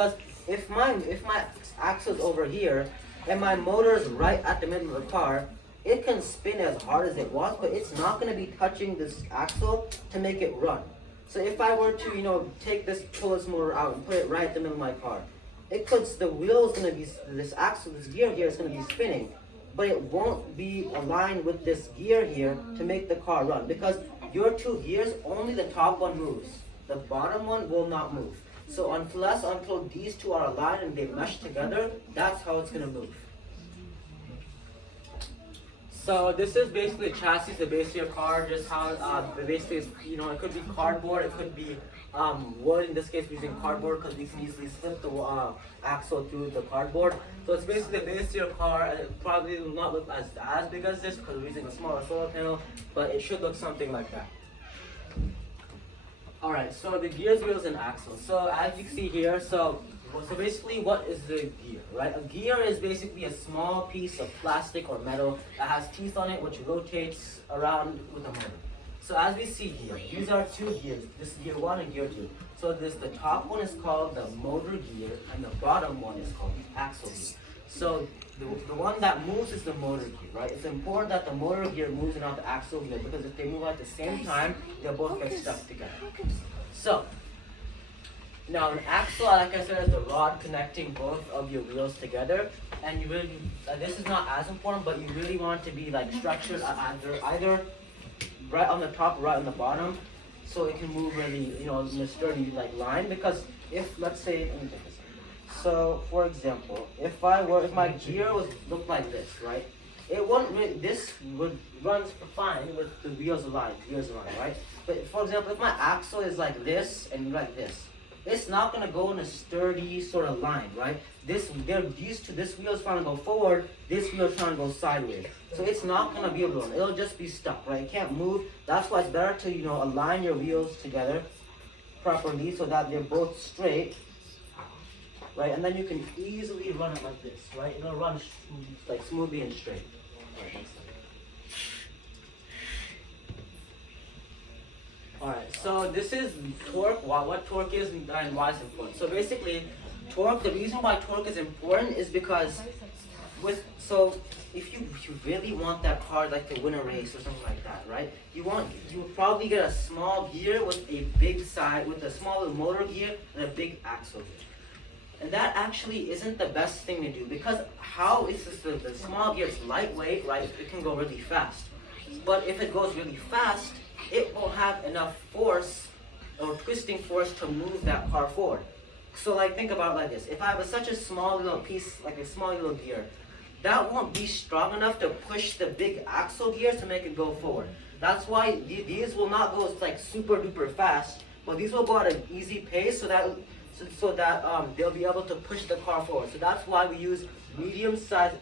Because if my axle is over here and my motor is right at the middle of the car, it can spin as hard as it wants, but it's not going to be touching this axle to make it run. So if I were to, take this, pull this motor out and put it right at the middle of my car, the wheel is going to be, this axle, this gear here is going to be spinning, but it won't be aligned with this gear here to make the car run, because your two gears, only the top one moves. The bottom one will not move. So until these two are aligned and they mesh together, that's how it's going to move. So this is basically the chassis, the base of your car, just how basically it could be cardboard, it could be wood. In this case, we're using cardboard because we can easily slip the axle through the cardboard. So it's basically the base of your car, and it probably will not look as big as this because we're using a smaller solar panel, but it should look something like that. Alright, so the gears, wheels, and axles. So as you can see here, so basically what is the gear, right? A gear is basically a small piece of plastic or metal that has teeth on it which rotates around with a motor. So as we see here, these are two gears. This is gear 1 and gear 2. So the top one is called the motor gear and the bottom one is called the axle gear. So the one that moves is the motor gear, right? It's important that the motor gear moves and not the axle gear, because if they move at the same time, they'll both get stuck together. So now an axle, like I said, is the rod connecting both of your wheels together. And you really, this is not as important, but you really want to be like structured either right on the top, right on the bottom, so it can move really, in a sturdy line. Because if, let's say, let me take this. So, for example, if my gear looked like this, right? It wouldn't really, this would run fine with the wheels aligned, right? But for example, if my axle is like this and like this, it's not gonna go in a sturdy sort of line, right? This wheel is trying to go forward, this wheel is trying to go sideways. So it's not gonna be able to run. It'll just be stuck, right? It can't move. That's why it's better to, align your wheels together properly so that they're both straight. Right, and then you can easily run it like this, right? It'll run like smoothly and straight. Alright, so this is torque, what torque is and why it's important. So basically, torque, the reason why torque is important is because if you really want that car like to win a race or something like that, right? You would probably get a small gear with a big side, with a small motor gear and a big axle gear. And that actually isn't the best thing to do, because the small gear is lightweight, right? It can go really fast. But if it goes really fast, it won't have enough force or twisting force to move that car forward. So think about it like this. If I have such a small little piece, like a small little gear, that won't be strong enough to push the big axle gears to make it go forward. That's why these will not go super duper fast, but these will go at an easy pace so that they'll be able to push the car forward. So that's why we use medium-sized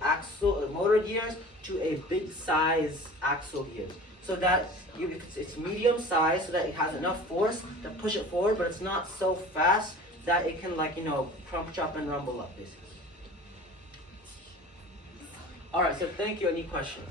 motor gears to a big-size axle gear. So that it's medium-sized, so that it has enough force to push it forward, but it's not so fast that it can crunch up and rumble up, basically. All right. So thank you. Any questions?